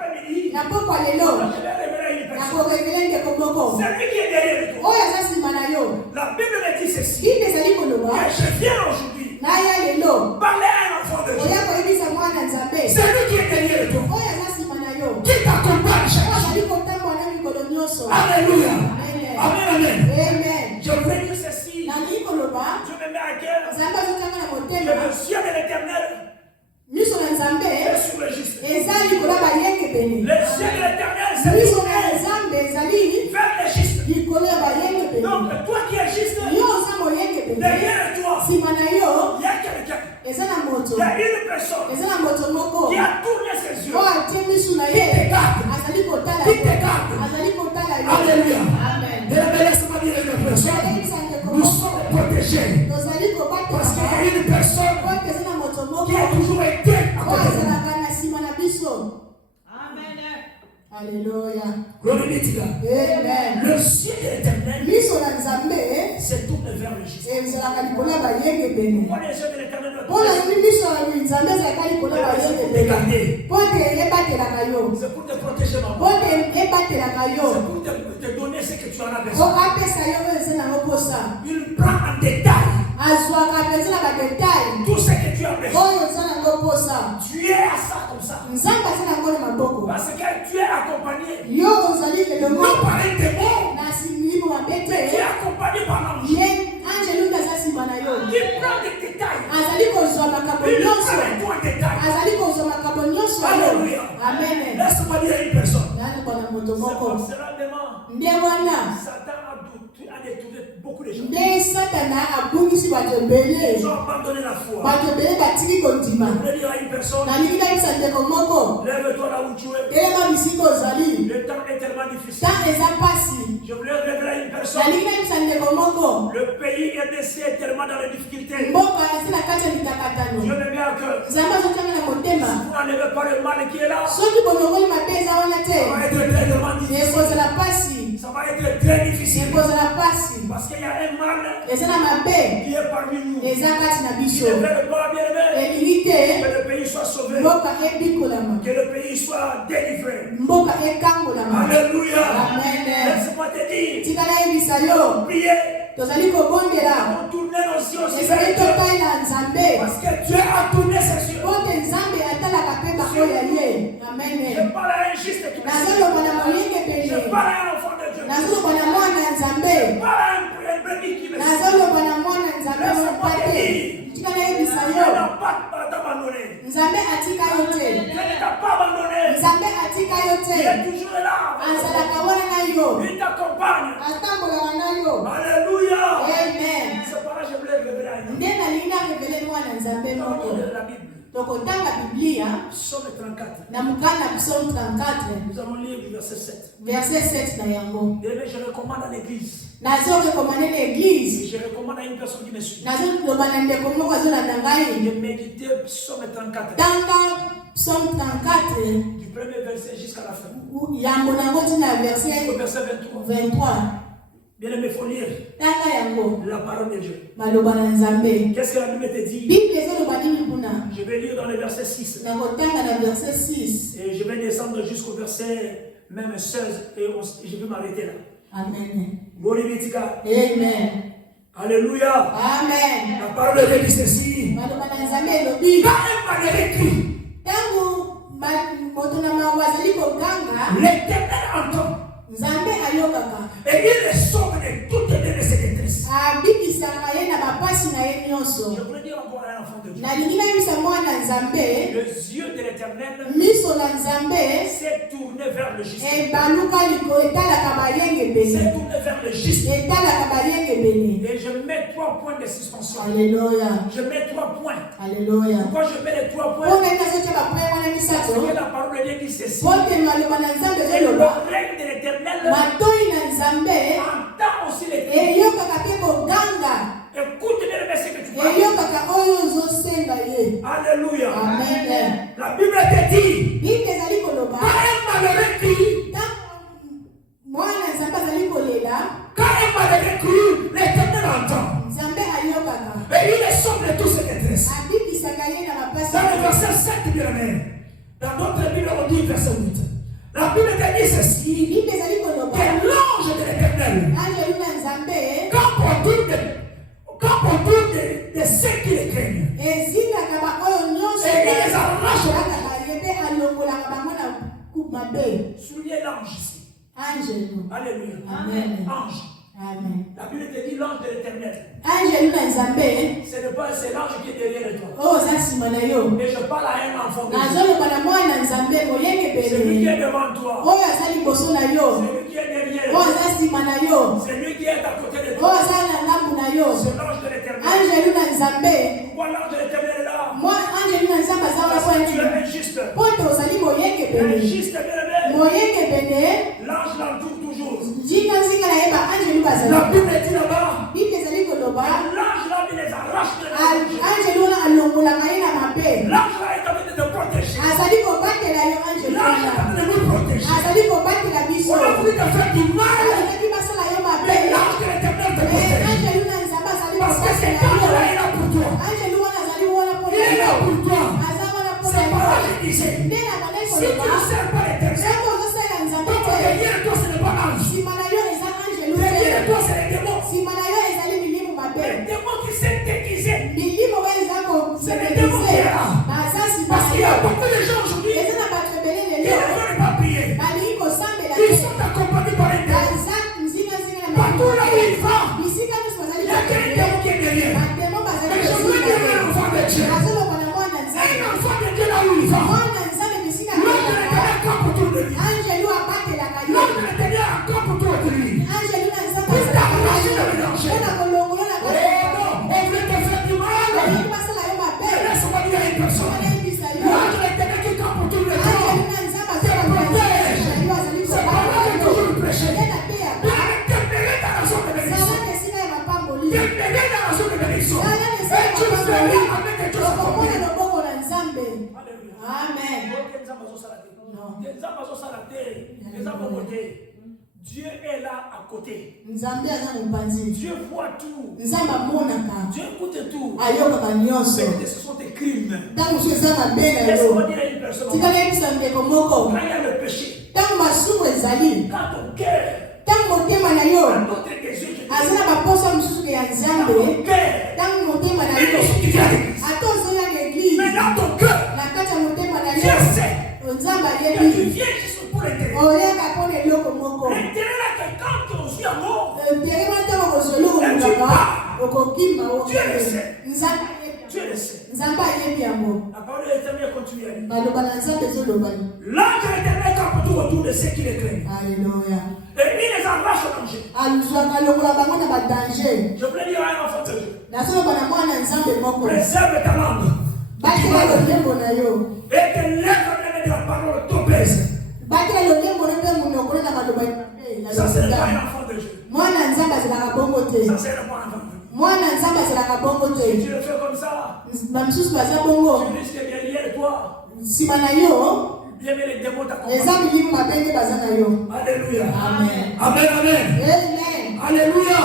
après-midi, na poko lelo je vais révéler une na personne. ko révéler ndeko moko C'est lui qui est derrière toi. oyo aza nsima na yo. La Bible me dit ceci. Bible ezali koloba Que je viens aujourd'hui naya lelo parler à un enfant de Dieu. oya koyebisa mwana nzambe C'est lui qui est derrière toi. oyo aza nsima na yo Qui t'accompagne chaque jour. azali kotambola na mikolo nyonso. Alléluia. Amen, amen. Amen. Je voudrais dire ceci. Nali koloba Je me mets à cœur. nzambe azotanga na Que motema le ciel de l'éternel miso na nzambe est sur le juste. eza likolo ya bayengebene. Le ciel de l'éternel s'est miso na tourné nzambe ezali vers le juste. likolo ya bayengebene. Donc, toi qui es juste, yo oza moyengebene derrière toi, nsima na yo il y a quelqu'un. eza na moto Il y a une personne eza na moto moko qui a tourné ses yeux. oyo atie miso na ye azali kotala Qui yo t'écarte. azali kotala yo. Alléluia. Amen. Et laisse-moi dire une personne. Ayebisa ndeko Nous moko sommes protégés. tozali Parce qu'il y kobatela a une personne po eza na moto moko qui a toujours été à oyo côté de nous. ezalaka na nsima na biso. Amen. Alleluya. Gloire be to God. Amen. Le ciel de l'éternel miso na nzambe se tourne vers le juste. ezalaka likolo ya bayengebene. Pourquoi les yeux de l'éternel doivent mpona nini miso ya nzambe ezalaka likolo ya te bayengebene garder? po te ebatelaka yo C'est pour te protéger, po maman. te ebatelaka yo C'est pour te donner ce que tu en as po besoin. apesa yo oyo eza nango posa Il prend en détail azwaka mpenza na badetail tout ce que tu as besoin. oyo eza nango posa. Tu es à ça comme ça. nzambe aza nango na maboko Parce que tu es accompagné yo ozali elongo non par un démon, na similimo mabe mais tu es te accompagné par l'ange ye angelunde aza nsima na yo qui prend des détails. azali kozwa makambo Il nyonso prend avec toi en détail. azali kozwa makambo nyonso yo. Alléluia. Amen. Laisse-moi dire à une personne. yani kona moto C'est moko forcément nde wana Satan a détourné beaucoup de gens. nde satana abungisi bato ebele Ils ont abandonné la foi. bato ebele batiki kondima. Je voulais dire à une personne, nalingi nayebisa ndeko moko lève-toi là où tu es. telema bisika ozali Le temps est tellement difficile. ntan eza mpasi. Je voulais révéler à une personne. nalingi nayebisa ndeko moko Le pays RDC est tellement dans les difficultés. mboka eza na kati ya mitakatano. Je me mets à cœur. nzambe azotanga na motema Vous n'enlevez pas le mal qui est là. soki bongongoli mabe eza wana Ça va te être tellement difficile. ekozala mpasi Ça va être très difficile. ekozala mpasi Parce qu'il y a un mal eza na mabe qui est parmi nous. Il eza kati na biso devrait pas bien aimé. elingi te Que le pays soit sauvé. mboka ebikolama Que le pays soit délivré. mboka ekangolama. Alléluia. Amen. Laisse-moi te dire. tika nayebisa yo Priez. tozali kobondela On tourne nos yeux aussi ezali vers Dieu. totalela nzambe Parce que Dieu a tourné ses yeux. po te nzambe atalaka mpe bango ya ye. Amen. Je parle à un juste qui me suit. nazoloba na moyenge Je pene parle à un enfant de Dieu. nazoloba na mwana ya nzambe Je parle à un brebis qui me suit. nazoloba na mwana ya nzambe mopa te tika nayebisa Dieu yo n'a pas t'abandonné. nzambe atika yo te Dieu ne t'a pas abandonné. nzambe atika yo Il te est toujours là. azalaka wana na yo Il t'accompagne. atambolaka na yo. Alléluia. Amen. C'est pas là que je voulais révéler à une. nde nalingi narevele mwana nzambe moko De la Bible. tokotanga biblia Psaume 34. na mokanda psaume 34 Nous allons lire du verset 7. verset 7 na yango. Et je recommande à l'église. nazorekomande na Et eglize je recommande à une personne qui me suit. nazoloba na ndeko moko azolanda ngai De méditer Psaume 34. tanga psaume 34 Du premier verset jusqu'à la fin. yango nango ntina verset Au verset 23. 23 Bien aimé, il faut lire tanga yango la parole de Dieu. maloba na nzambe. Qu'est-ce que la Bible te dit? bible ezoloba nini kuna? Je vais lire dans le verset 6. nakotanga na verset 6. Et je vais descendre jusqu'au verset même 16. Et je vais m'arrêter là. Amen. Glory be to God. Amen. Alléluia. Amen. La parole de Dieu dit ceci. maloba na nzambe elobi Quand un malheureux crie, ntango moto na mawa azali koganga l'Éternel entend. nzambe ayokaka Et il les sauve de toutes les ses détresses. abikisaka ye na bapasi na ye nyonso. Je voulais dire encore à un enfant de Dieu. nalingi nayebisa mwana nzambe Les yeux de l'Éternel miso na nzambe s'est tourné vers le juste. ebaluka etalaka bayenge S'est bene tourné vers le juste. etalaka bayenge bene. Et je mets 3 points de suspension. Alléluia. Je mets 3 points. Alléluia. Pourquoi je mets les 3 points? Mpo ngai nazotia bapoint wana Parce misato que la parole de Dieu dit ceci. po te maloba na nzambe Et le ezoloba règne de l'Éternel matoi na nzambe entend aussi les cris. eyokaka mpe koganga Écoute bien le verset que tu parles. eyokaka oyo ozosenga ye. Alléluia. Amen. La Bible te dit, bible ezali koloba quand un malheureux crie, ntango mwana nzambe azali kolela quand un malheureux crie, l'Éternel entend. nzambe ayokaka Et il les sauve de toutes ses détresses. abikisaka ye na mapasi. Dans le verset 7, bien aimé, dans notre Bible, on dit verset 8. Bible te dit ceci, Bible ezali koloba que l'ange de l'Éternel, ange na nzambe quand autour de ceux qui les craignent, ezingaka baoyo nyonso et il les arrache. yebe alongolaka bango na mabe. Soulignez l'ange ici. Ange. Alléluia. Amen. Ange. Amen. La Bible te dit l'ange de l'Éternel. Ange na nzambe C'est l'ange qui est derrière toi. oyo oza nsima na yo. Et je parle à un enfant de Dieu. nazoloba na mwana nzambe moyenge C'est lui qui pene est devant toi. oyo aza liboso na yo, C'est lui qui est derrière. oyo aza nsima na yo, C'est lui qui est à côté de oyo toi. aza na ngambu na yo. C'est l'ange de l'Éternel. Ange na nzambe Pourquoi l'ange de l'Éternel est là? ange na nzambe aza wana Parce po que tu nini? es injuste. Po tozali moyenge pene, Injuste, bien-aimé. moyenge pene L'ange l'entoure toujours. nzinga nzinga na ye ba ange lu La bazali. Bible dit là-bas, Bible ezali koloba l'ange là, il les arrache de la ange lu wana alongolaka ye na mabe, L'ange là est en train de te protéger. azali kobatela yo. Ange lu L'ange est en wana train de nous protéger. azali kobatela biso, On a voulu te faire du mal, aleki basala yo mabe. mais l'ange de l'Éternel te protège. Ange lu na nzambe azali Parce que cet kobatela ange là yo. est là pour toi. Ange lu wana azali wana po Il est là yo, pour toi. aza wana po C'est pas là yo. que je disais. Nde na bandai Si tu ne koloba sers pas l'Éternel, soki ozosala nzambe donc te, derrière toi, ce n'est pas l'ange. nsima na yo eza ange lu Derrière te, toi, c'est les démons. nsima na yo ezali milimu mabe. Les démons qui s'est déguisé. Milimo oyo eza C'est les démons qui kosekize sont là. baza nsima Parce na qu'il y a yo. beaucoup de gens aujourd'hui eza na bato ebele qui ne lelo veulent pas prier. balingi kosambela Ils te, sont accompagnés par les démons. baza nzingazinga na Partout là où il va, bisika nyonso bazali il y a qu'un démon qui est derrière. bademo bazali Mais je veux dire un enfant de Dieu. azoloba na mwana Un nzambe, enfant de Dieu là où il va. mwana nzambe bisika L'ange de l'Éternel campe autour de lui. angelu abatelaka ye, L'ange de l'Éternel campe autour de lui. angelu na nzambe Pour azalaka t'arracher ye dans le danger. mpona kolongola na Oh non, on veut te faire du mal. balingi basala yo mabe, Laisse-moi dire à une personne. bayebisa yo L'ange de l'Éternel qui campe autour de toi. angelu na nzambe azalaka yo azali C'est pas moi qui ai toujours prêché. ye na te ya Tempéré dans la zone de bénédiction. zalaka esika ya mapamboli, Tempéré dans la zone de bénédiction. zalaka Et esika tu ya feras mapamboli, avec quelque chose okomona accompli. loboko na nzambe. Alléluia. Amen. Dieu est là à côté. Nzambe aza mopanzi, Dieu voit tout. nzambe amonaka, Dieu écoute tout. ayokaka nyonso. Mais ce sont des crimes. Ntango mosusu eza mabe na Laisse-moi yo, dire à une personne. tika nayebisa ndeko moko, Quand il y a le péché, ntango masumu ezali, quand ton cœur ntango motema na yo a d'autres désirs que aza na baposa mosusu ke ya dans nzambe, ton cœur, ntango motema na il yo est ce qui vient à l'église. ata ozoya na eglise, Mais dans ton cœur, na kati ya motema na Dieu yo sait nzambe que tu ayebi viens juste pour l'éternel. oyaka mpona eloko moko. L'éternel a quelqu'un qui est aussi amour. Nterema ntango kozoluka mokaka okokima nzambe Dieu le sait. nzambe ayebi yango. La parole de l'éternel continue à dire. Baloba na nzambe ezoloba. L'ange de l'éternel campe tout autour de ceux qui les craignent. Alléluia. Et il les arrache au danger. aluzwaka alongola bango na badanger. Je voulais dire à un enfant de Dieu. nazoloba na mwana nzambe moko Préserve ta langue. batela lolembo na yo, Et te lève le de la parole t'obèse. batela lolembo na mpe monoko na maloba Ça, c'est pas un enfant de Dieu. mwana nzambe azelaka bongo te, Ça, c'est pas un enfant de Dieu. mwana nzambe azelaka bongo Si te. tu le fais comme ça, bamisusu baza bongo tu risques derrière toi. nsima na yo Bien, mais les démons t'accompagnent. eza milimu mabe nde baza na yo. Alléluia. Amen. Amen, amen. Amen. Alléluia.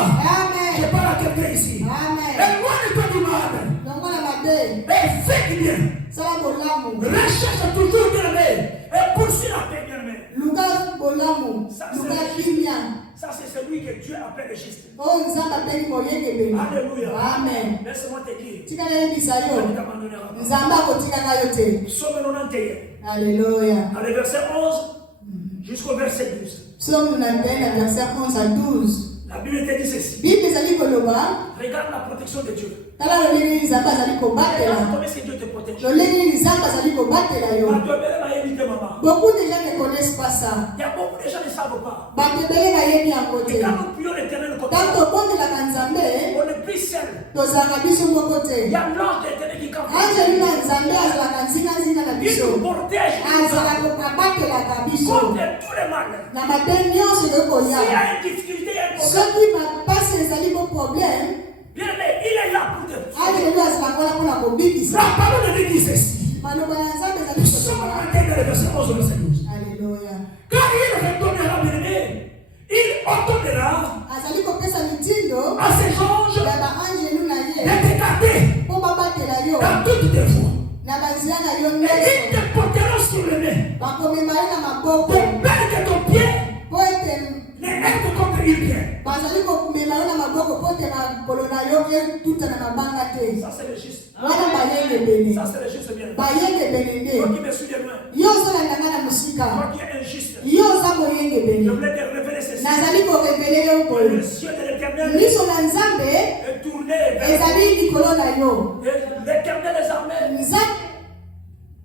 Je Amen. parle à quelqu'un ici. Amen. Éloigne-toi du mal. Longo na mabe Et fais du bien. sala bolamu, Recherche toujours bien aimé. Et poursuis la paix bien aimé. luka bolamu, luka kimia. Ça, c'est celui que Dieu appelle le juste. oyo nzambe apeli moyengebeli. Alléluia. Amen. Laisse-moi te dire. tika nayebisa Il yo t'abandonnera pas. nzambe akotikaka yo te. Psaume 91. Alléluia. Dans le verset 11 jusqu'au verset 12. Psaume 91 na verset 11 à 12. La Bible te dit ceci. Bible ezali koloba Regarde la protection de Dieu. tala lolenge nini nzambe azali Regarde kobatela, comment est-ce que Dieu te protège. lolenge nini nzambe azali kobatela yo. Bato ebele bayebi te, maman. Beaucoup de gens ne connaissent pas ça. Il y a beaucoup de gens qui ne savent pas. bato ebele bayebi yango Et te. quand nous prions l'éternel comme Ntango ça, tobondelaka nzambe on est plus seul. tozalaka biso moko Il te. y a l'ange de l'éternel qui campe. angeli na nzambe azalaka nzingazinga na Il biso, nous protège azalaka abatelaka biso contre tout le mal. na mabe nyonso S'il y ekokoya. a une difficulté, il y a un problème. soki mapasi ezali mo problème, Bien aimé, il est là pour te angeli azalaka wana mpona kobikisa. La parole de Dieu dit ceci. maloba ya nzambe ezali Psaume koloba. 21 dans le verset 11 au verset 12. Alléluia. Car il retournera, bien aimé, il ordonnera azali kopesa mitindo à ses anges ya baangelu na de ye te garder mpo babatela yo dans toutes tes voies. na banzela na yo Et ils nyonso, te porteront sur les mains. bakomema ye na maboko de peur que ton pied po ete ne heurte contre une pierre. bazali komema ye na maboko po ete makolo na yo etuta na mabanga te. Ça c'est le juste. Wana bayenge bene Ça c'est le juste bien. bayenge bene Toi nde qui me suis de loin. yo ozolanda nga na mosika Toi qui es injuste. yo oza moyenge Je bene voulais te révéler ceci. nazali korevele yo Le boye ciel de l'éternel miso na nzambe est tourné vers ezali likolo na yo l'éternel des armées.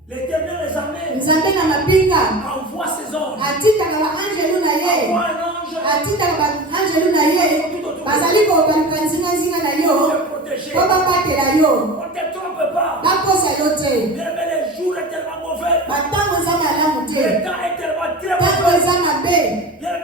L'éternel des armées nzambe na mapinga envoie ses anges. atitaka baangelu na ye Envoie un ange atitaka baangelu na ye bazali kobaluka nzinganzinga na yo pour te protéger. po babatela yo On ne te trompe pas. bakosa yo te Mais le jour est tellement mauvais. batango eza malamu te Le temps est tellement très ntango mauvais. eza mabe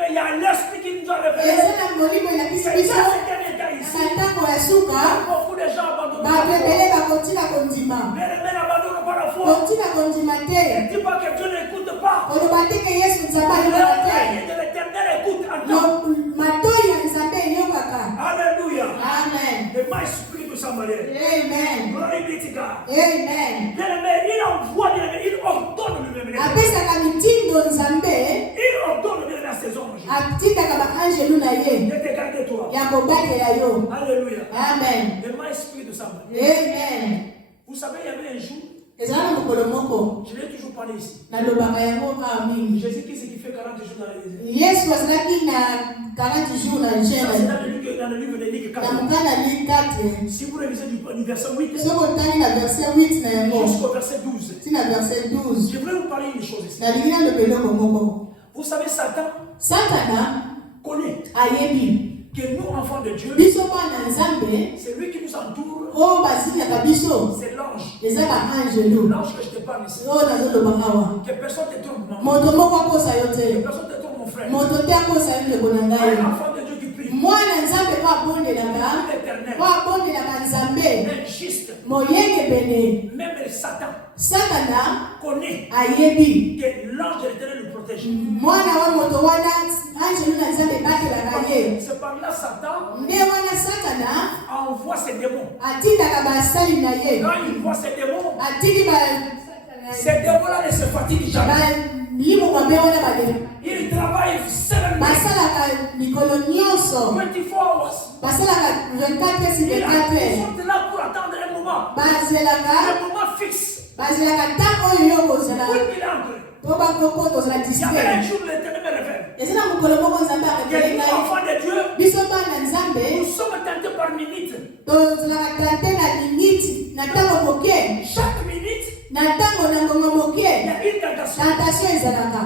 Il y a l'esprit qui nous a révélé. eza na molimo elakisi C'est biso ça, c'est un état ici. na ntango ya suka Beaucoup de gens abandonnent. bato ebele bakotika kondima Mais les mères abandonnent par la foi. kotika kondima Ne te dis pas que Dieu n'écoute pas. koloba te ke yesu nzambe alobaka L'oreille te de l'éternel écoute en temps. matoi ya nzambe eyokaka. Alléluia. Amen. Le esprit de Samaria. Amen. Glory be to God. Amen. Bien-aimé, il envoie, bien-aimé, il ordonne lui-même. apesaka mitindo nzambe Il ordonne bien-aimé à ses anges atindaka baangelu na ye de te garder toi. ya kobatela yo. Alléluia. Amen. Le esprit de Samaria. Amen. Vous savez, il y avait un jour, ezala na mokolo moko je l'ai toujours parlé ici. nalobaka yango mingi Jésus-Christ qui fait 40 jours dans les déserts. yesu azalaki na 40 jours na Ça, c'est jene dans le livre de Luc na 4. mokana li 4 Si vous révisez du verset 8 soki otali na verset 8 na yango jusqu'au verset 12, ti na verset 12 je voulais vous parler une chose ici. nalingi naloba eloko moko. Vous savez, Satan satana connaît ayebi que nous, enfants de Dieu, biso bana nzambe c'est lui qui nous entoure, oyo bazingaka biso c'est l'ange. eza baangelu L'ange que je te parle ici. oyo nazoloba awa Que personne ne te trompe, maman. moto moko akosa yo Que te personne ne te trompe, mon frère. moto te akosa yo ndeko na ngai Un enfant de Dieu qui prie. mwana nzambe po abondelaka L'éternel. po abondelaka nzambe Mais juste, moyenge bene même Satan satana connaît ayebi que l'ange de l'éternel le protège. mwana wa moto wana angelu na nzambe ebatelaka ye C'est par là Satan nde wana satana envoie ses démons. atindaka basali na ye Quand il voit ses démons, atindi ces démons-là ne se fatiguent jamais. milimo mabe wana bale Ils travaillent seulement basalaka mikolo nyonso 24 hours. basalaka 24 sur Ils 24 sont là pour attendre un moment. bazelaka Un moment fixe. bazelaka ntango oyo yo kozala Pour qu'il entre. po bakoko tozala Il y avait un dispe jour l'éternel me révèle. eza na mokolo moko nzambe Que akatele nous, ngai enfants de Dieu, biso bana nzambe nous sommes tentés par minute. tozalaka tante na limiti na ntango moke Chaque minute, na ntango na ngongo il moke y a une tentation. tentation ezalaka.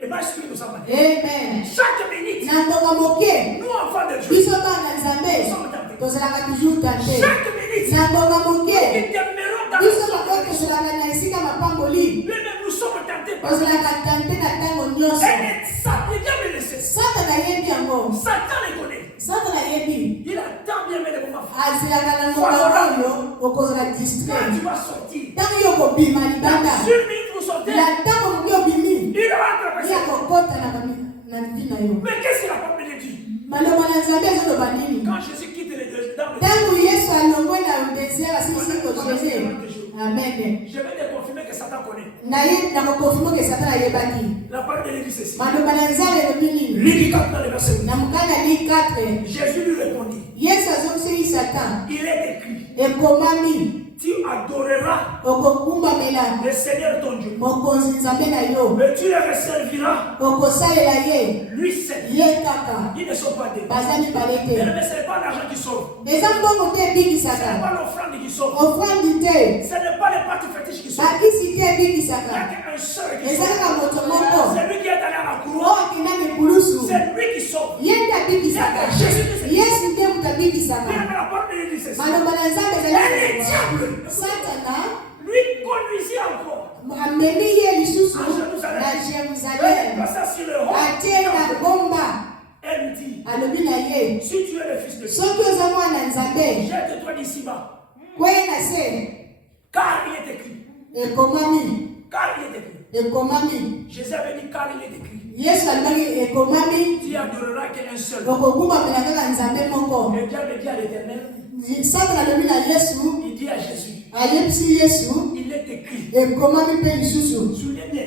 Et bien, je nous en Amen. chaque minute, na ngongo moke nous, enfants de Dieu, biso bana nzambe nous sommes tentés. tozalaka toujours tante Chaque minute, na ngongo moke nous demeurons dans biso le bakoyo tozalaka na esika mapamboli mais nous sommes tentés par tozalaka tante na ntango nyonso. et Satan, il vient me laisser. satana yebi yango Satan les connaît. satana yebi Il a tant bien mis les moments. azelaka na ngongo oyo okozala Quand distrait tu vas sortir, ntango yo kobima dans libanda une minute vous sortez, na ntango moke obimi il rentre parce ya que- kokota na vi na yo. Mais qu'est-ce qu'il a pas dit? maloba na nzambe ezoloba nini Quand Jésus quitte les deux dans le ntango yesu alongwe na désert asilisi kogene amen je vais te confirmer que Satan connaît. naye nakokonfirme ke satana ayebaki La parole de Dieu dit ceci. maloba na nzambe elobi nini Luc 4 dans le verset 8. na mokana li 4 Jésus lui répondit, yesu azongiseli satan il est écrit, ekomami tu adoreras okokumbamela le Seigneur ton Dieu, mokonzi nzambe na yo mais tu le serviras okosalela ye lui seul. ye kaka Ils ne sont pas des. baza mibale te Mais ce n'est pas l'argent qui sauve. eza mbongo te Ce n'est ebikisaka pas l'offrande qui sauve. ofrandi te Ce n'est pas les parties fétiches qui sauvent. bakisi te Il n'y a ebikisaka qu'un seul qui eza sauve. kaka moto moko C'est lui qui est allé à la oyo croix. akenda mikulusu C'est lui qui sauve. ye nde abikisaka yesu nde moto Bien, abikisaka la parole de Dieu dit ceci. maloba na nzambe Et le ezali diable satana lui conduisit encore. amemi ye lisusu À Jérusalem. na Et jerusalem il passa sur le haut. atie na ngomba Elle lui dit, alobi na ye si tu es le fils de Dieu, soki oza mwana nzambe jette-toi d'ici bas. kweye na se Car il est écrit. ekomami Car il est écrit. ekomami Jésus avait dit, car il est écrit. yesu alobaki ekomami Tu adoreras qu'un seul. okokumbamela kaka nzambe moko Le diable dit à l'éternel, satana alobi na yesu il dit à Jésus, ayebisi yesu il est écrit. ekomami mpe lisusu Souvenez bien,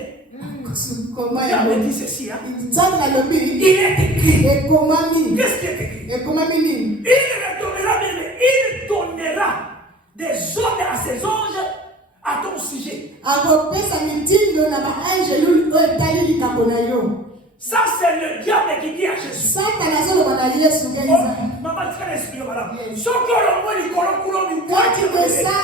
Comment Dieu avait dit ceci. Hein? il Il est écrit. et comment Qu'est-ce qui est écrit? et comment il Il donnera des ordres à ses anges à ton sujet. akopesa mitindo na baangelu oyo etali likambo na yo. Ça, c'est le diable qui dit à Jésus. Satana azoloba na Yesu ngeza. Maman, tu vas l'expliquer, madame. Ce que le mot du colon coulon du bois, Quand tu veux ça,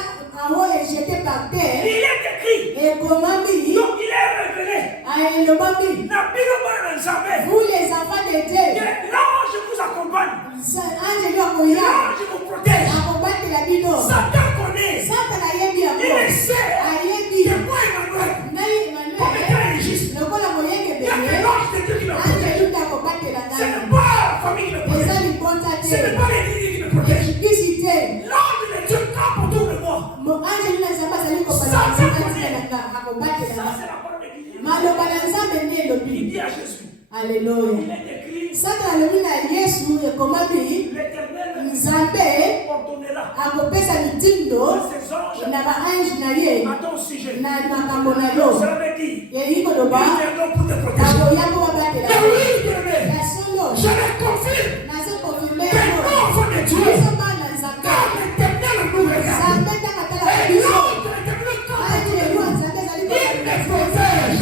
awo est jeté par terre. il est écrit. Et comment dit? Donc il est révélé. Aïlobami. N'a plus le mal dans jamais. Vous les enfants de Dieu. L'ange vous accompagne. Angelu akoya. L'ange vous protège. Akobate la bino. Satan connaît. Satana yebi yango. Il sait. Ayebi. C'est moi Emmanuel. Nayi Comme Emmanuel. étant injuste. Lokola moyenge Il y a que bene. l'ange de Dieu qui me protège. Angelu akobate la Ce ngai. n'est pas la famille qui me protège. Eza libonza Ce n'est te. pas l'église qui me protège. Ekikisi te. L'ange de Dieu campe autour de moi. Angelu na nzambe azali kopala Satan nzambe connaît. na nga akobate la Ça, ngai. c'est la parole de Dieu. Maloba na nzambe nde Il elobi. dit à Jésus. Alleluya. Il est écrit. Satana alobi na Yesu ekomami L'Éternel nzambe ordonnera akopesa mitindo à ses anges na baange na ye à ton sujet. na makambo na yo. Ça veut dire, Eyi koloba ils viendront pour te protéger. akoya mpo babatela Et oui, bien-aimé, ya solo je le confirme nazo konfirme que yango l'enfant de Dieu, biso bana nzambe car l'Éternel nous regarde. nzambe ntango atala Et biso l'ange de l'Éternel campe ange autour de lelo nous. nzambe ezali Il me protège.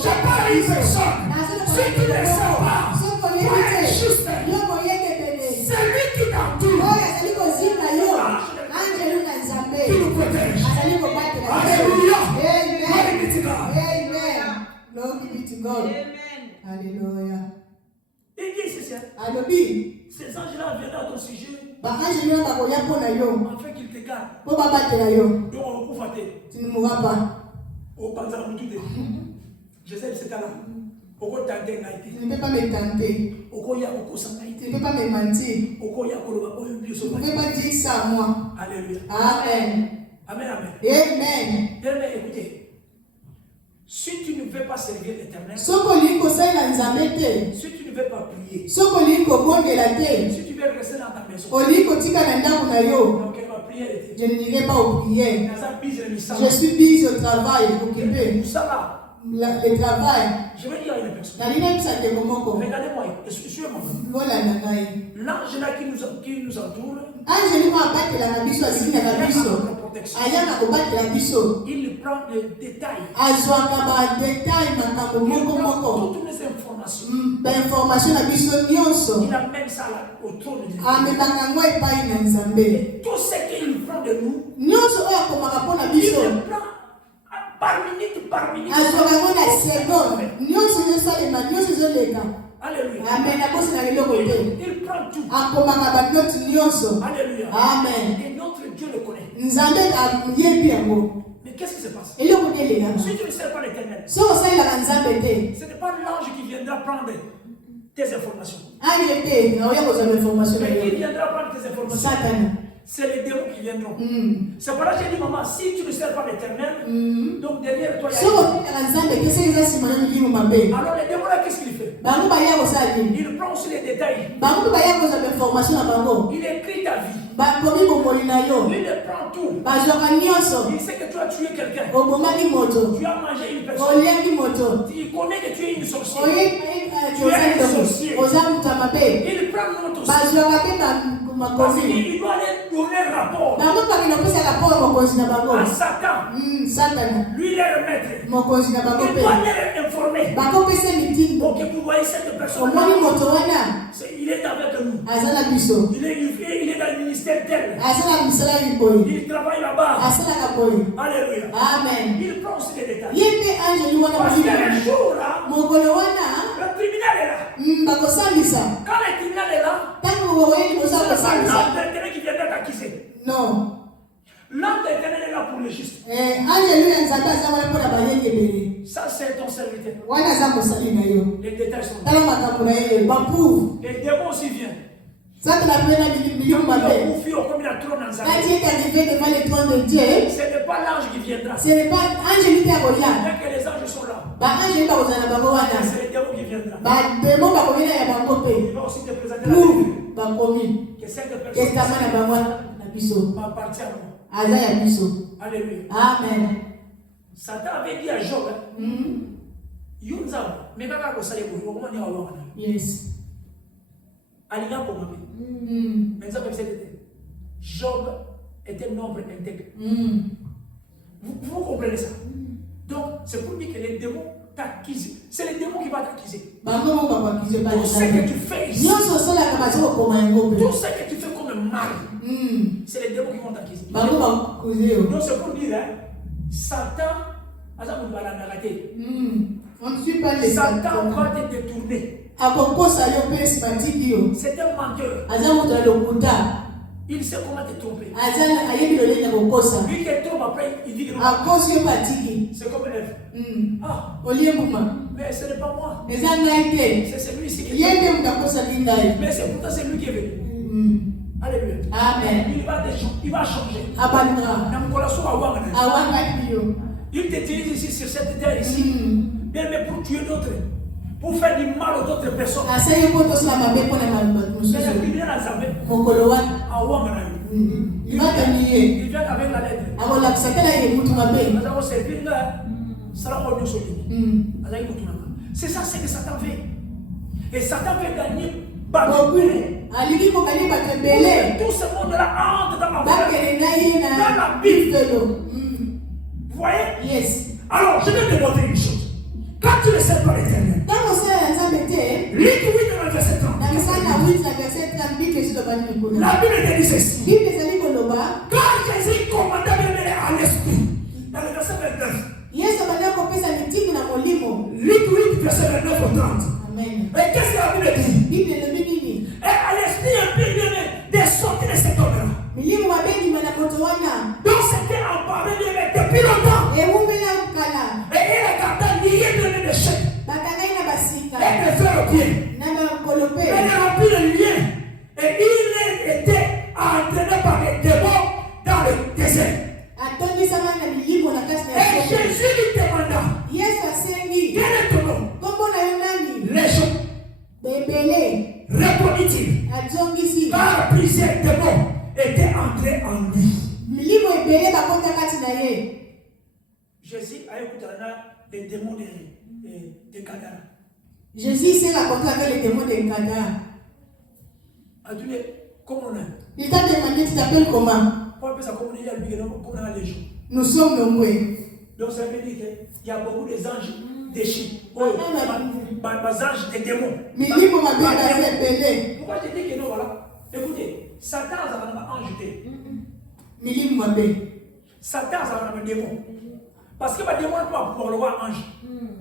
Je parle à une personne. Si tu ne sais pas, soko tu oyebi es te juste. yo moyenge pene C'est lui qui t'entoure, oyo azali kozinga yo angelu na nzambe qui nous protège. azali kobatela biso. Alléluia. Amen. Glory be to God. Amen. Glory be to God. Hallelujah. Il dit ceci. Alobi Ces anges-là viendront à ton sujet baangelu oyo bakoya mpo na yo afin qu'ils te gardent. mpo babatela yo Donc on recouvre à terre. tinimukapa Au Panzara Moutoudé. Je sais que c'est là. Au côté de Naïti. tu ne peux pas me tenter, Au côté de tu Naïti. ne peux pas me mentir, Au côté de tu ne peux pas dire ça à moi. Alléluia. Amen. Amen, amen. Amen. Bien-aimé, écoutez. Si tu ne veux pas servir l'Éternel, Soki olingi kosalela nzambe te, si tu ne veux pas prier, soki olingi kobondela te, si tu veux rester dans ta maison, olingi kotika na ndako na yo, donc elle va prier. je n'irai pas au prières. Je Je suis busy au travail, occupé. Ça va. Le travail. Je vais dire à une personne. Nalina ndeko moko Regardez-moi, suivez-moi. lolanda ngai. L'ange là qui nous entoure, Angeli mo abatela na biso azinaka biso ayaka kobatela biso il prend les détails. azwaka badetail makambo Il moko prend moko toutes les informations. bainformation na biso nyonso Il amène ça là au trône de Dieu. amemaka yango epai na nzambe Tout ce qu'il prend de nous, nyonso oyo akomaka mpo na il biso le prend par minute, par minute. azwaka yango na seconde nyonso ezosalema nyonso ezoleka. Alléluia. Amen. Akosi na leloko te Il prend tout. akomaka banoti nyonso. Alléluia. Amen. Et notre Dieu le connaît. Nzambe ayebi yango. Mais qu'est-ce qui se passe? eloko te elekaka Si tu ne sais pas l'Éternel, soki osalelaka nzambe te ce n'est pas l'ange qui viendra prendre tes informations. ange te aoya kozwa bainformation na Mais qui yo viendra prendre tes informations? satana. C'est les démons qui viendront. C'est pour ça que j'ai dit, maman, si tu ne sais pas l'Éternel, donc derrière toi, il y a soki osalelaka nzambe te soki eza nsima na milimo mabe alors les démons là, qu'est-ce qu'il fait? bango baya kosala nini Il prend aussi les détails. bango mpe baya kozwa bainformation na bango Il écrit ta vie. bakomi bomoi na yo Il prend tout. bazwaka nyonso Il sait que tu as tué quelqu'un. obomaki moto Tu as mangé une personne. oliaki moto Il connaît que tu es une sorcière. oza moto ya mabe Il prend notre aussi. bazwaka mpe Parce makomi qu'il doit aller donner rapport bango bakenda kopesa raport mokonzi na bango à Satan. satana Lui, il est le maître. mokonzi na bango Il mpe doit aller informer. bakopesa mitindo Ok, vous voyez cette personne. omoni moto wana Il est avec nous. aza na biso Il est dans le ministère tel. aza na misala liboyi Il travaille là-bas. asalaka boye. Alléluia. Amen. Il prend aussi les détails. ye mpe angeli wana Parce que le jour là, mokolo wana le criminel est là. bakosambisa Quand le criminel est là, ntango bokoyeli c'est boza pas kosambisa l'ange de l'Éternel qui viendra t'accuser. non L'ange de l'Éternel est là pour le juste. angeli oyo nzambe aza wana mpona bayengebele Ça, c'est ton serviteur. wana aza mosali na yo Les détails sont là. tala makambo na ye baprouve Les démons aussi viennent. satana mpe na milimo mabe Il confie comme il a trop dans sa quand vie. tu es arrivé devant le trône de Dieu Ce n'est pas l'ange qui viendra. ce n'est pas angeli te akoya Dès que les anges sont là, baangeli bakozala na bango wana c'est les démons qui viendront. bademo bakomi na ya bango mpe Il va aussi te présenter la prouve Bible. bakomi Que cette personne testament na bango na biso m'appartient à moi. aza ya biso. Alléluia. Amen. Satan avait dit à Job, Yunza, mais pas comme ça, les bouillons, comment dire alors? Yes. Alina pour moi. Mais ça, c'était Job était nombre intègre. Vous comprenez ça? Donc, c'est pour dire que les démons t'accusent. C'est les démons qui vont t'accuser. Tout ce que tu fais ici, tout ce que tu fais comme mal, c'est les démons qui vont t'accuser. Donc, c'est pour dire, hein, Satan, on ne suit pas les Satan va te détourner. C'est un menteur. Il sait comment te tromper. Lui qui te trompe après, il dit que c'est comme Ève. Ah, mais ce n'est pas moi. C'est celui-ci qui est venu. Mais c'est pourtant c'est lui qui est venu. Alléluia. Amen. Il va changer. Il t'utilise ici sur cette terre ici. Bien, mais pour tuer d'autres. Pour faire du mal aux autres personnes. Mais la Bible n'a jamais. Il vient avec la lettre. Nous avons servi là. C'est ça ce que Satan fait. Et Satan fait gagner Babylone. Tout ce monde-là entre dans la Bible. Vous voyez? Yes. Alors, je vais te montrer une chose. Quand tu ne sais pas l'Éternel, lis 8 dans le verset 30. La Bible te dit ceci. Quand Jésus commandait à l'esprit, dans le verset 29, lis 8 verset 29 au 30. Amen. Et qu'est-ce que la Bible dit? Et à l'esprit un peu de sortir de cet homme-là. Donc c'était en parler depuis longtemps. Et il est capable de lier de chèques. Et de faire au pied. Et de remplir le lien. Et il était entraîné par les démons dans le désert. Et Jésus lui demanda, quel est ton nom? Les gens. Répondit-il, car plusieurs démons étaient entrés en lui. Jésus a écouté les démons de Gadara. Jésus s'est rencontré avec les démons de Gadara. Comment on est? Il t'a demandé, tu t'appelles comment? Nous sommes nombreux. Donc ça veut dire qu'il y a beaucoup d'anges déchus. Des anges, des démons. Pourquoi je dis que non, voilà? Écoutez, Satan a un ange. Satan a un démon. Parce que les démons ne peuvent pas pouvoir le voir ange.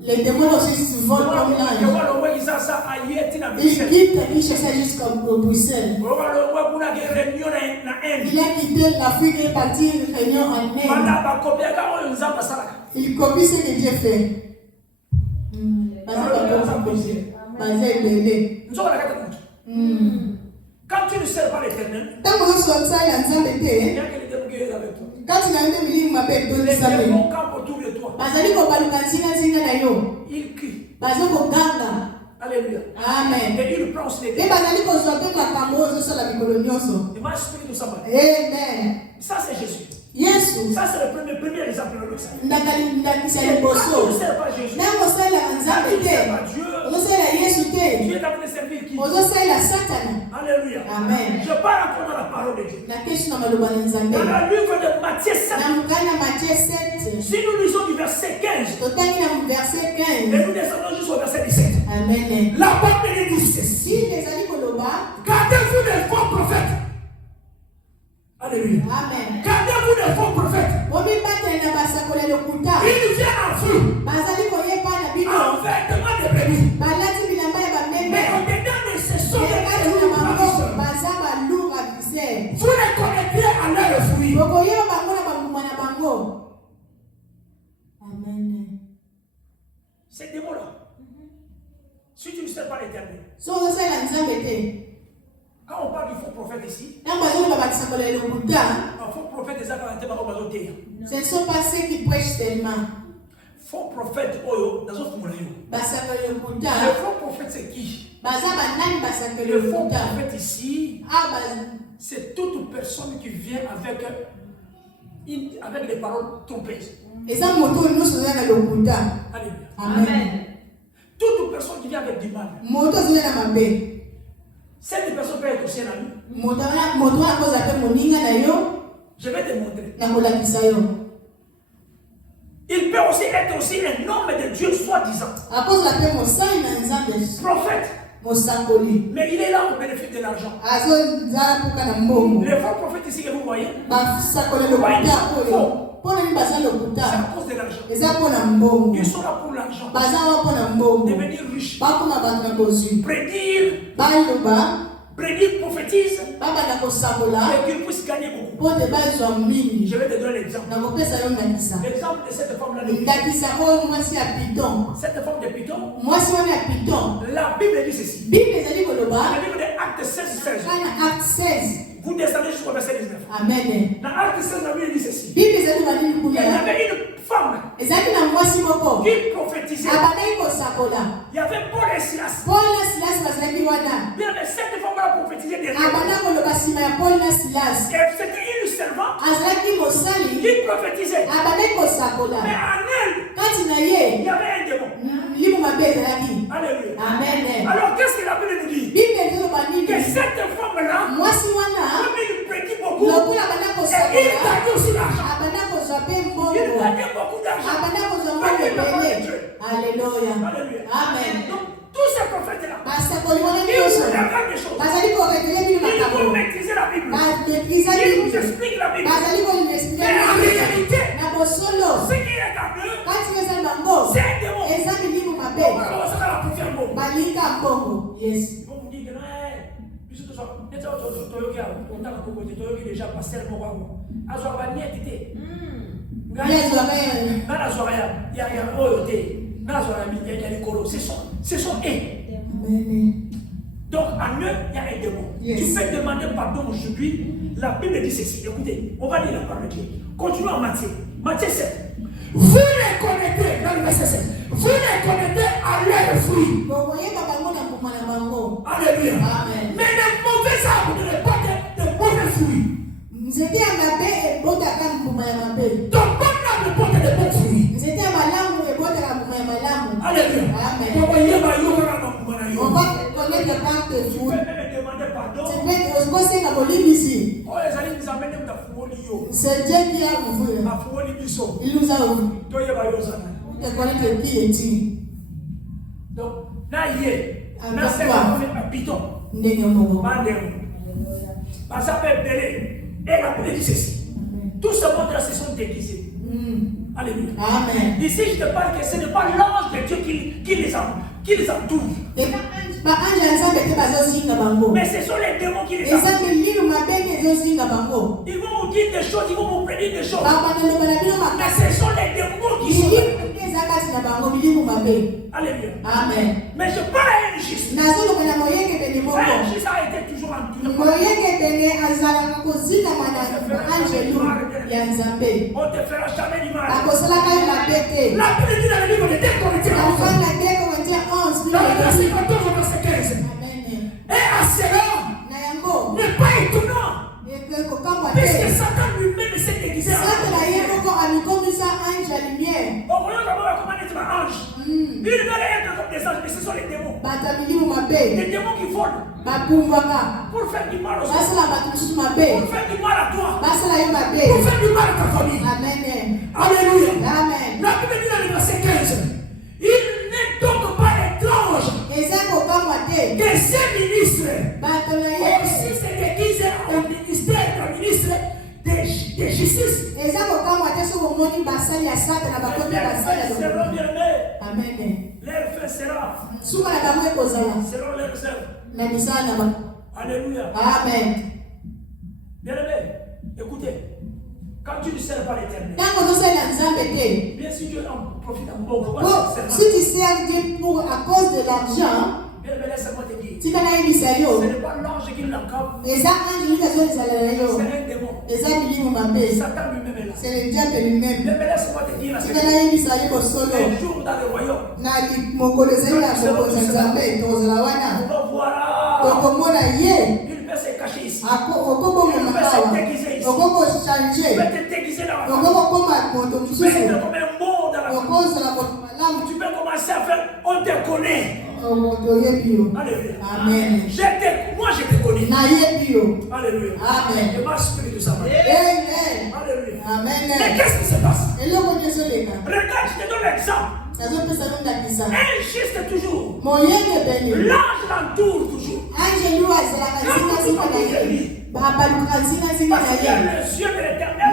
Les démons aussi souvent comme l'ange. Il quitte jusqu'à Bruxelles. Il a quitté l'Afrique et est parti réunion en Inde. Il copie ce que Dieu fait. Quand tu ne sais pas l'Éternel, quand tu n'as pas mis ma bête de les démons campent autour de toi. Ils crient. Alléluia. Amen. Et il prend aussi les démons. Amen. Ça c'est Jésus. Yes. Ça c'est le premier exemple de l'autre. Quand tu ne sais pas Jésus, quand tu ne sais pas Dieu, Dieu est en train de servir qui? Alléluia. Amen. Je parle encore dans la parole de Dieu. Dans la livre de Matthieu 7, si nous lisons du verset 15, et nous descendons jusqu'au verset 17, Amen. la Bible dit ceci. Gardez-vous des faux prophètes. Alléluia. Amen. Gardez-vous des faux prophètes. Ils viennent en flou, en vêtements de brebis. Mais au dedans de ce sont des ravisseurs. Vous les connaîtrez à leur fruit. Amen. Ces démons-là, si tu ne sais pas l'Éternel, quand on parle du faux prophète ici, un faux prophète des actes, ce ne sont pas ceux qui prêchent tellement. Faux prophète, le faux prophète c'est qui? Le faux prophète ici, c'est toute personne qui vient avec des paroles trompeuses. Alléluia. Amen. personne qui vient avec du mal, cette personne peut être aussi un ami. Je vais te montrer. Il peut aussi être aussi un homme de Dieu, soi-disant. Prophète. Mais il est là au bénéfice de l'argent. Les faux prophètes ici que vous voyez, ils sont faux. C'est à cause de l'argent. Ils sont là pour l'argent. Devenir riche. Prédire, prophétise. Et qu'ils puissent gagner beaucoup. Je vais te donner l'exemple. L'exemple de cette femme-là. Cette femme de Python. La Bible dit ceci. La Bible de Acte 16. Vous descendez jusqu'au verset 19. Amen. Dans Acte 16, la Bible dit ceci. Il y avait une femme qui prophétisait. Il y avait Paul et Silas. Bien, mais cette femme-là prophétisait derrière. Et c'était une servante qui prophétisait. Mais en elle, il y avait un démon. Alléluia. Amen. Alors qu'est-ce que la Bible nous dit? Que cette femme-là, comme il prédit beaucoup, et il gagnait aussi l'argent. Il gagnait beaucoup d'argent. Alléluia. Amen. Donc, tous ces prophètes-là, ils vous regardent des choses. Ils vous maîtrisez la Bible. Ils vous expliquent la Bible. Mais en réalité, ce qui est en eux, c'est un démon. Yes. Ils vont vous dire que non, déjà passé le moment. Ce sont eux. Donc en eux, il y a un démon. Yes. Tu peux demander pardon aujourd'hui. La Bible dit ceci. Écoutez, on va lire la parole de Dieu. Continuons en Matthieu. Matthieu 7. Vous les connaissez, dans le verset 7. Vous les connaissez à leurs fruits. Alléluia. Amen. Mais les mauvais arbres ne les pas de mauvais fruits. Ton bon arbre porte de bons fruits. Alléluia. Amen. On va connaître par tes fruits. Tu peux même demander pardon. C'est Dieu qui a ouvert. Il nous a ouvert. Donc, là, il est. C'est un piton. Ça peut être belé. Et la Bible dit ceci. Tous ces mondes-là se sont déguisés. Alléluia. Amen. Ici, je te parle que ce n'est pas l'ange de Dieu qui les entoure. Mais ce sont les démons qui les entourent. Ils vont vous dire des choses, ils vont vous prédire des choses. Mais ce sont les démons qui sont là. Alléluia. Amen. Mais je parle à un juste. Un juste a été toujours entouré. On te fera jamais du mal. La Bible dit dans le livre de 2 Corinthiens, dans le verset 14 au verset 15. Et à cela, n'est pas étonnant. Puisque Satan lui-même s'est déguisé en ange. On voit d'abord comment être un ange. Ils veulent être comme des anges, mais ce sont les démons. Les démons qui volent. Pour faire du mal aux autres. Pour faire du mal à toi. Pour faire du mal à ta famille. Alléluia. La Bible dit dans le verset 15. Il n'est donc pas étrange que ces ministres aussi se déguisent au ministère de justice. Les fins seront leurs œuvres. Alléluia. Amen. Bien-aimé, écoutez. Quand tu ne sers pas l'éternel, bien sûr Dieu en profite en bon. Si tu sers Dieu à cause de l'argent, bien, mais laisse-moi te dire, ce n'est pas l'ange qui l'encadre, c'est un démon. Satan lui-même est là. C'est le diable lui-même. Bien, mais laisse-moi te dire, un jour dans le royaume, on va voir, il peut se cacher ici, il peut se déguiser ici, il peut te déguiser dans la famille, tu peux être comme un mot dans la famille, tu peux commencer à faire, on te connaît. Alléluia. Amen. Moi, je te connais. Alléluia. Amen. Et ma spirit de sa main. Amen. Alléluia. Amen. Mais qu'est-ce qui se passe? Regarde, Regarde, je te donne l'exemple. Un juste toujours. L'ange l'entoure toujours. Parce qu'il y a les yeux de l'éternel.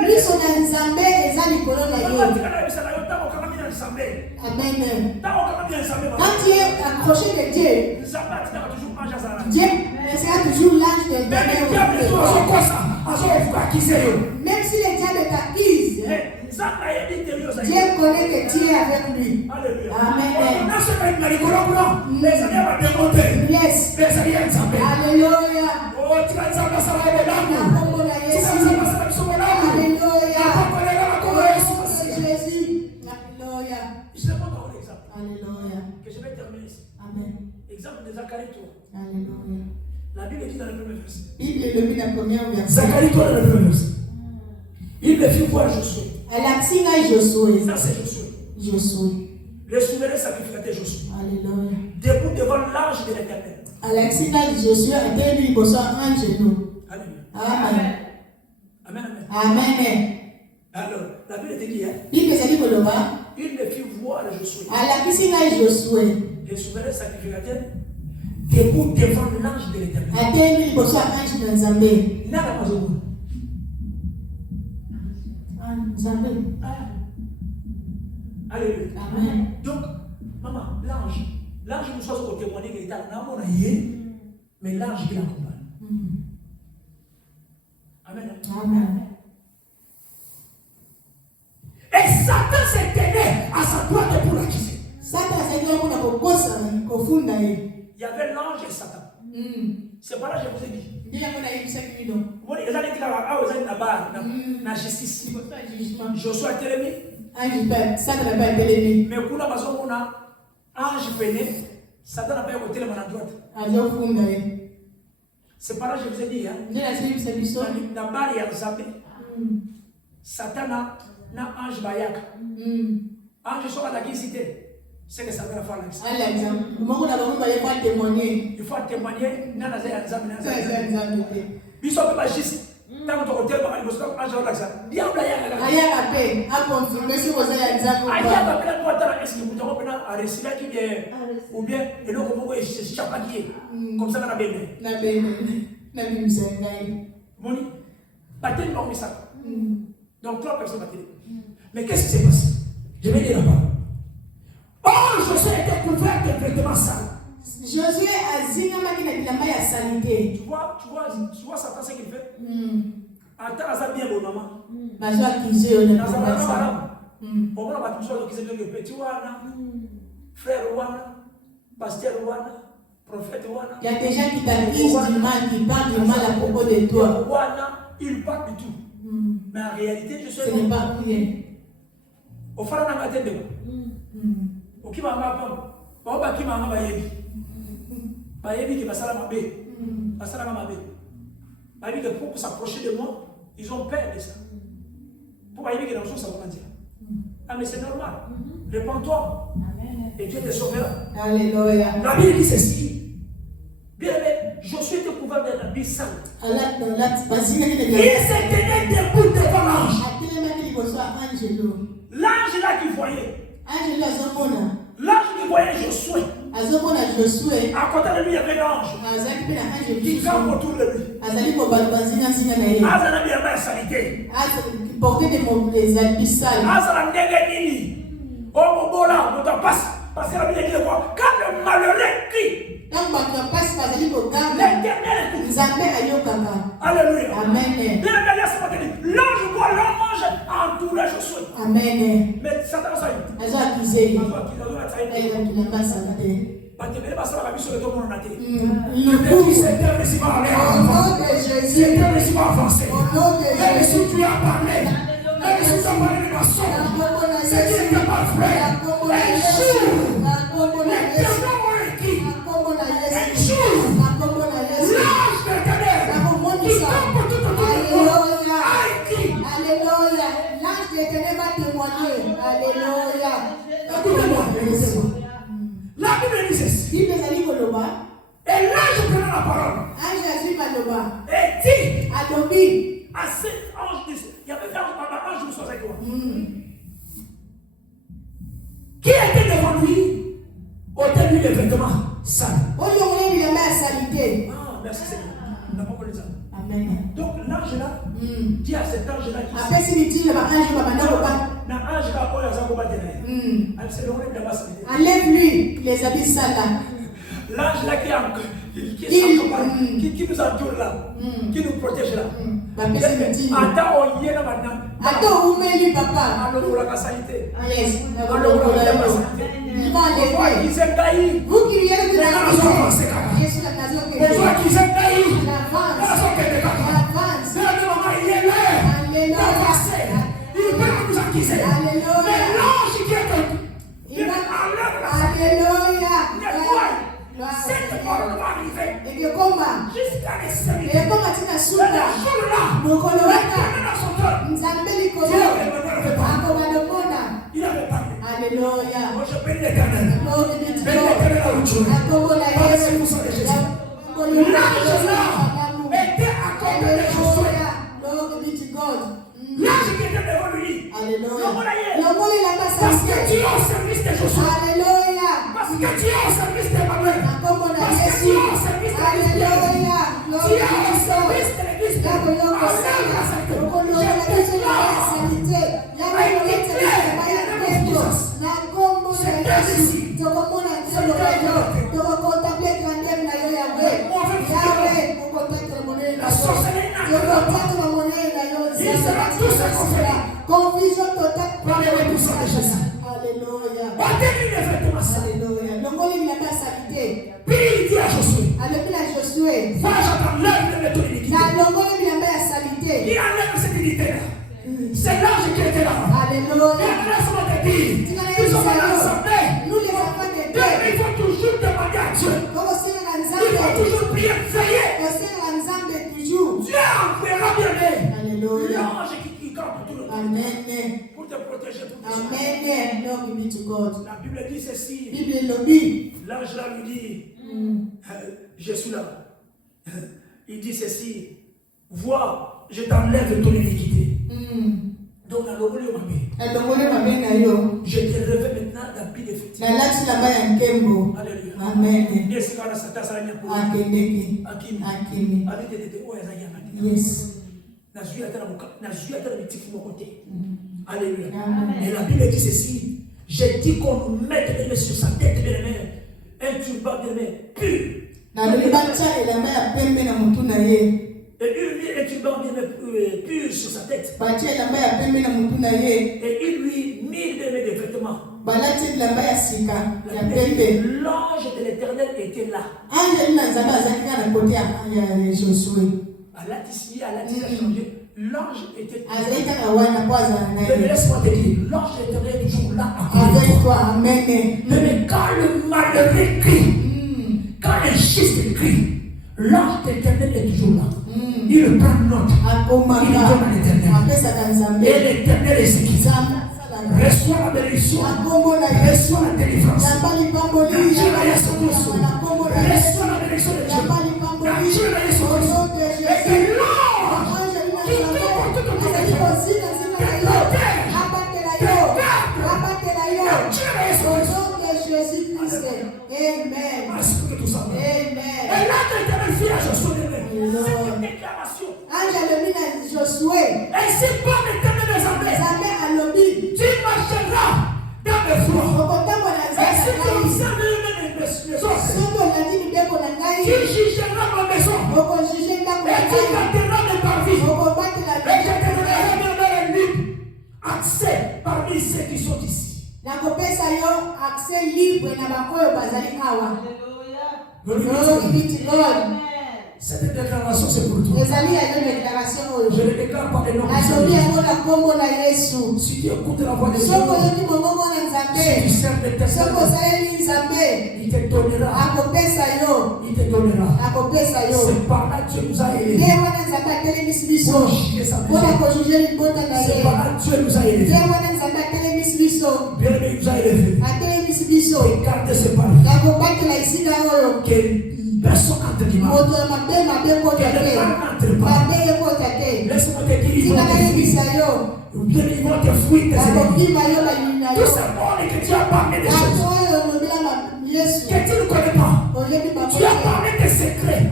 Amen. Quand tu es accroché de Dieu, Dieu laissera toujours l'ange de l'éternel. Même si le diable t'accuse, Dieu connaît que tu es avec lui. Amen. Yes. Alléluia. Jésus. Alléluia. Je vais prendre un exemple. Alléluia. Que je vais terminer ici. Amen. Exemple de Zacharie 3. Alléluia. La Bible dit dans le premier verset. Bible est le la première verset. Zacharie 3 dans le premier verset. Il me fit voir Josué. Josué. Ça c'est Josué. Josué. Le souverain sacrificateur Josué. Alléluia. Debout devant l'ange de l'éternel. Josué a été lui pour son ange nous. Alléluia. Amen. Amen. Amen. Alors, la Bible te dit, hein? Bible dit que il me fit voir Josué. Josué. Le souverain sacrificateur debout devant l'ange de l'éternel. A été lui pour son ange dans Zambé. N'a pas besoin. Zambé. Alléluia. Amen. Donc, maman, l'ange nous soit au témoigner qu'il est à l'amour, mais l'ange qui l'accompagne. Amen. Amen. Et Satan s'est tenu à sa droite pour l'accuser. Il y avait l'ange et Satan. C'est pas là que je vous ai dit. Vous voyez, les gens qui ont la justice. Josué a télémi. Mais pour la maison, on a ange péné. Satan n'a pas écouté le à droite. C'est pas là que je vous ai dit. Dans Bari, il y a Satan n'a ange bayaka. Ange soit la cité. C'est que Satan a fait là. Il faut témoigner. Il faut pas juste. Tant que tu as un ange, il y a un ou bien, et donc on va échapper comme ça dans la belle. Moni, pas tellement ça. Donc 3 personnes battent. Mais qu'est-ce qui s'est passé? Je vais dire là-bas. Oh, Josué était couvert de vêtements sales. Josué a zingama kina kilamba ya salite. Tu vois Satan ce qu'il fait? Attends, ça bien bon maman. Bazo accusé on est pas ça. On va pas tout ça qui c'est le petit wana, frère wana, pasteur wana, prophète wana. Il y a des gens qui t'accusent du mal, qui parlent du mal à propos de toi. Wana, il parle du tout. Mais en réalité, je sais ce n'est pas rien. Au fond, on a tête de au qui m'a pas qui m'a bayebi qui va salamabe. Bayebi que pour s'approcher de moi, ils ont peur de ça. Pour bayebi que dans le sens ça va dire. Ah mais c'est normal. Répands-toi. Et Dieu te sauvera. Alléluia. La Bible dit ceci. Bien aimé, Josué était couvert d'un habit sale. Il s'est tenu debout devant l'ange. L'ange là qui voyait. L'ange qui voyait Josué. À côté de lui, il y avait l'ange. Qui campe autour de lui. Azana bien la salité. Azana nini. Oh mon bon là, on doit passer. Parce que la Bible dit quoi? Quand le malheureux crie. Alléluia. Amen. L'ange voit l'ange entourer Josué. Amen. Mais Satan ça y est. La Bible dit ceci. À cet ange, il y avait un ange qui avec toi. Qui était devant lui? Ôtez lui les vêtements sales. Ah, merci Seigneur. On n'a pas connu ça. Amen. Donc l'ange là, dit à cet ange là enlève-lui les habits sales là. L'ange là qui nous entoure là, qui nous protège là. Attends, il y a maintenant. Attends, où met lui papa? Yes. Vous qui viennez de la cette parole va arriver jusqu'à l'extrémité. Et ce jour-là, il avait parlé. Alléluia. Moi je bénis l'Éternel. Bénis l'Éternel à l'autre jour. Parlez-vous de Jésus. L'ange là était à côté de Josué. L'ange qui était devant lui. Parce que tu es au service de Josué. Alléluia. Parce que tu es au service d'Emmanuel. Parce que tu es au service de l'Église. Tu es au service de l'Église. Ils seront tous conférés. Confusion totale. Parlez-vous tout ça de Jésus. Alléluia. Ôtez-lui les vêtements sales. Puis il dit à Josué, va, j'enlève de ton iniquité. Qui enlève cette iniquité-là? C'est l'ange qui était là. Alléluia. Et laisse-moi te dire, ils sont ensemble. Il faut toujours demander à Dieu. Il faut toujours prier, veiller. Dieu enverra bien. Alléluia. L'ange qui campe tout le monde. Amen. Pour te protéger tout le Amen. Glory be to God. La Bible dit ceci. L'ange là lui dit, je suis là. Il dit ceci, vois, je t'enlève ton iniquité. Donc dans le milieu je te revais maintenant d'habits de fête. Alléluia. Amen. Yes. Alléluia. Et la Bible dit ceci, j'ai dit qu'on nous mette sur sa tête, bien aimé, un turban, bien aimé, pur. Et il lui un turban bien pur sur sa tête. Et il lui mit des vêtements. L'ange de l'Éternel était là. À l'attisier, à changé. L'ange était là. Mais laisse-moi te dire, l'ange de l'Éternel est toujours là. Avec toi, amen. Mais quand le malheureux crie, quand l'injuste crie, l'ange de l'Éternel est toujours là. Il prend note. Il donne à l'Éternel. Et l'Éternel est ce qui reçoit la bénédiction. Reçoit la délivrance. Reçoit la bénédiction de Dieu. Et que l'ange qui couvre toute ton bénédiction te protège. Amen. Et là, l'Éternel fit à Josué cette déclaration. Et si pas l'Éternel des armées, tu marcheras dans mes voies. Et si tu observes mes maisons, tu jugeras ma maison. Et tu garderas mes parvis. Et je te donnerai mes libre accès parmi ceux qui sont ici. Accès libre na bakoyo bazali awa. Glory be to God. Cette déclaration c'est pour toi. Je le déclare par le nom de Jésus. Si tu écoutes la voix de Dieu, si tu sers de tes il te donnera. Il te donnera. C'est par là que Dieu nous a élevés. C'est par là que Dieu nous a élevés. Bien aimé, il nous a élevés. Et gardez ce paroles. Que personne entre qui m'a. Que le mal n'entre pas. Ou bien ils vont te fuir tes ennemis. Tous ces mots que tu as parlé des choses que tu ne connais pas. Tu as parlé des secrets.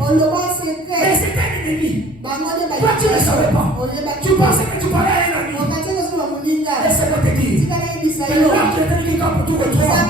Mais c'est un ennemi. Toi, tu ne savais pas. Tu pensais que tu parlais à un ami. Laisse-moi te dire. Et là, tu es venu pour tout retrouver.